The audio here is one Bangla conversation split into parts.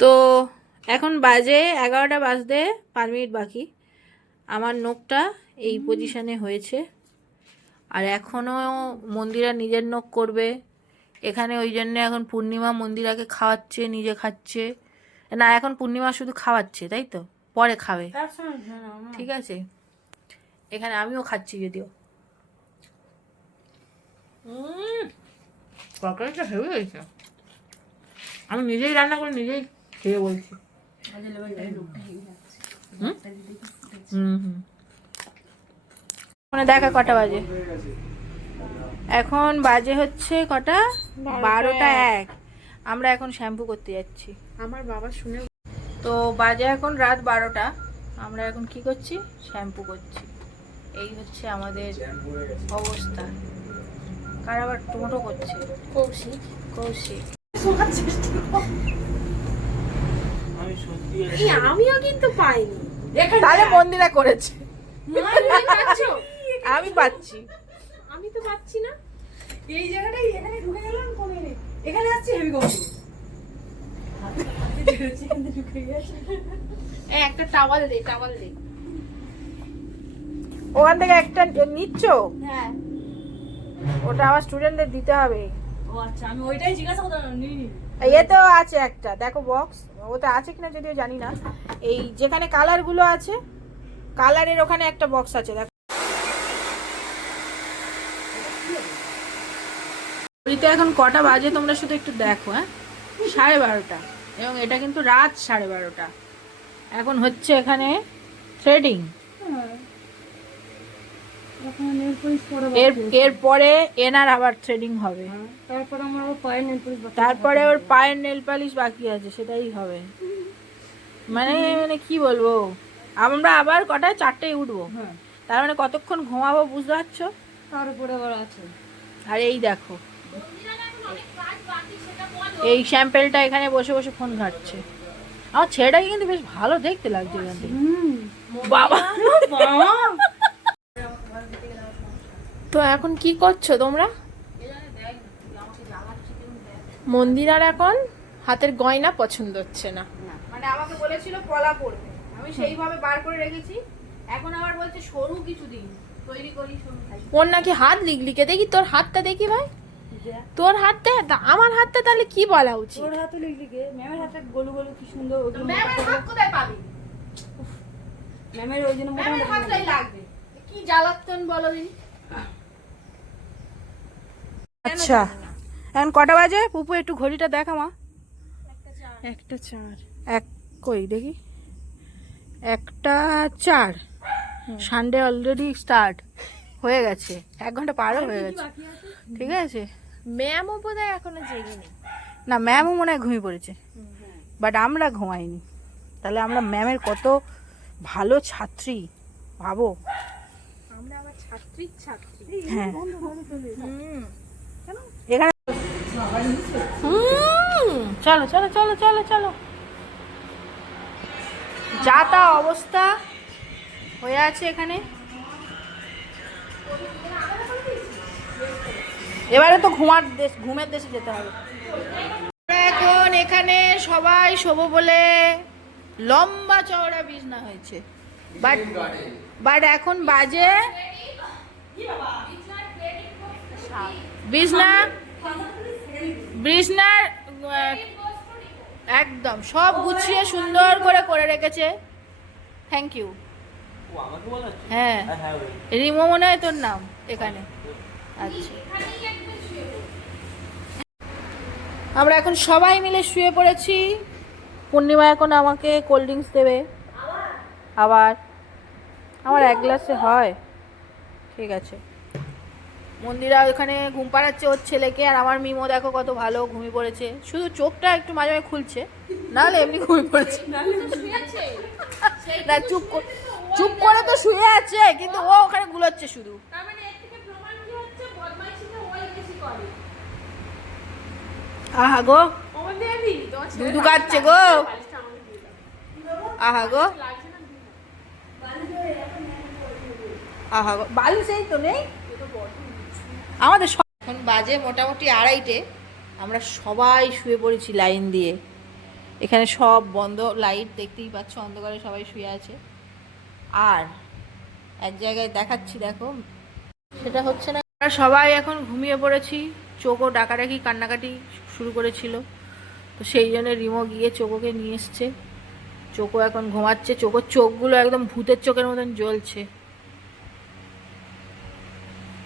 তো এখন বাজে এগারোটা বাজতে পাঁচ মিনিট বাকি। আমার নখটা এই পজিশনে হয়েছে। আর এখনও মন্দিরা নিজের নখ করবে। এখানে ওই জন্য এখন পূর্ণিমা মন্দিরাকে খাওয়াচ্ছে, নিজে খাচ্ছে। না, এখন পূর্ণিমা শুধু খাওয়াচ্ছে, তাই তো? পরে খাবে। ঠিক আছে? এখানে আমিও খাচ্ছি যদিও। আমি নিজেই রান্না করে, নিজেই খেয়ে বলছি। মানে দেখা কটা বাজে? এখন বাজে হচ্ছে কটা? বারোটা এক। আমরা এখন শ্যাম্পু করতে যাচ্ছি। আমার বাবা শুনে তো বাজে এখন রাত বারোটা। আমরা এখন কি করছি? শ্যাম্পু করছি। এই হচ্ছে আমাদের অবস্থা। কার আবার টোটো করছে? কৌশিক। কৌশিক। এই আমিও কিন্তু পাইনি। তাহলে মন্দিরা করেছে। আমি পাচ্ছি। আমি তো পাচ্ছি না। এই জায়গাটাই এখানে ঢুকে গেলাম কমে এখানে আসছে হেভি গন্ধ একটা টাওয়াল দে টাওয়াল দে। ওখান থেকে একটা নিচ্ছ? হ্যাঁ। ওটা আমার স্টুডেন্টদের দিতে হবে। ও আচ্ছা আমি ওইটাই জিজ্ঞাসা করতাম নিইনি। এতেও আছে একটা। দেখো বক্স ওটা আছে কিনা যদিও জানি না। এই যেখানে কালারগুলো আছে কালারের ওখানে একটা বক্স আছে, দেখো। ঘড়িতে এখন কটা বাজে তোমরা শুধু একটু দেখো হ্যাঁ? সাড়ে বারোটা। এবং এটা কিন্তু রাত সাড়ে বারোটা। এখন হচ্ছে এখানে থ্রেডিং ওখানে নেল পলিশ করা এর এরপরে এনার আবার থ্রেডিং হবে। তারপর আমার পায়ের নেল পলিশ তারপরে ওর পায়ের নেল পালিশ বাকি আছে সেটাই হবে। মানে মানে কি বলব? আমরা আবার কটায়? চারটেই উঠবো। হ্যাঁ। তার মানে কতক্ষণ ঘুমাবো বুঝতে পারছ? তার উপরে আবার আছে। আর এই দেখো এই স্যাম্পেলটা এখানে বসে বসে ফোন ঘাটছে। আমার ছেলেটাকে কিন্তু বেশ ভালো দেখতে লাগছে হুম। বাবা। বাবা। তো এখন কি করছ তোমরা? মন্দিরার এখন হাতের গয়না পছন্দ হচ্ছে না। মানে আমাকে বলেছিল পলা পড়বে আমি সেইভাবে বার করে রেখেছি। এখন আবার বলছে সরু কিছু দিন তৈরি করি সরু ওর নাকি হাত লিখলিকে দেখি তোর হাতটা দেখি ভাই। তোর হাতটা তা আমার হাতটা তাহলে কি বলা উচিত? তোর হাতে লিখলিকে ম্যামের হাতে গোলু গোলু কি সুন্দর ম্যামের হাত কোথায় পাবি? ম্যামের ওই জন্য ম্যামের হাতটাই লাগবে। কি জ্বালাতন বলো দিন। আচ্ছা। এখন কটা বাজে? পুপু একটু ঘড়িটা দেখা মা। একটা চার। এক কই দেখি। একটা চার। সানডে অলরেডি স্টার্ট হয়ে গেছে। এক ঘণ্টা পারও হয়ে গেছে। ঠিক আছে? ম্যামও বোধ হয় এখনও জেগেনি না ম্যামও মনে হয় ঘুমিয়ে পড়েছে। বাট আমরা ঘুমাইনি। তাহলে আমরা ম্যামের কত ভালো ছাত্রী ভাবো। আমরা আবার ছাত্রীর ছাত্রী। হ্যাঁ। চলো চলো চলো চলো চলো। যা তা অবস্থা হয়ে আছে এখানে। এবারে তো ঘুমার দেশ ঘুমের দেশে যেতে হবে। এখন এখানে সবাই শোবো বলে লম্বা চওড়া বিছনা হয়েছে। বাট বাট এখন বাজে বিছনা আহ, একদম সব গুছিয়ে সুন্দর করে করে রেখেছে। থ্যাংক ইউ হ্যাঁ। রিমো মনে হয় তোর নাম এখানে। আচ্ছা। আমরা এখন সবাই মিলে শুয়ে পড়েছি। পূর্ণিমা এখন আমাকে কোল্ড ড্রিঙ্কস দেবে। আবার আমার এক গ্লাসে হয়। ঠিক আছে। মন্দিরা ওখানে ঘুম পাড়াচ্ছে ওর ছেলেকে, আর আমার মিমো দেখো কত ভালো ঘুমিয়ে পড়েছে। শুধু চোখটা একটু মাঝে মাঝে খুলছে, নাহলে এমনি ঘুমিয়ে পড়েছে। না, চুপ চুপ করে তো শুয়ে আছে, কিন্তু ও ওখানে গুলোচ্ছে শুধু। আহা গো, দুধু কাচ্ছে গো। আহা গো। আহা গো, বালি সেই তো নেই। আমাদের এখন বাজে মোটামুটি আড়াইটে। আমরা সবাই শুয়ে পড়েছি লাইন দিয়ে। এখানে সব বন্ধ, লাইট দেখতেই পাচ্ছ, অন্ধকারে সবাই শুয়ে আছে। আর এক জায়গায় দেখাচ্ছি, দেখো। সেটা হচ্ছে না, আমরা সবাই এখন ঘুমিয়ে পড়েছি। চোখও ডাকাডাকি, কান্নাকাটি শুরু করেছিল। তো সেই জন্য রিমো গিয়ে চোখোকে নিয়ে এসছে। চোখো এখন ঘুমাচ্ছে। চোখোর চোখগুলো একদম ভূতের চোখের মতন জ্বলছে।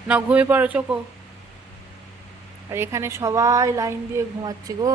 না ঘুমিয়ে পড়ো চোখো আর এখানে সবাই লাইন দিয়ে ঘুমাচ্ছে গো।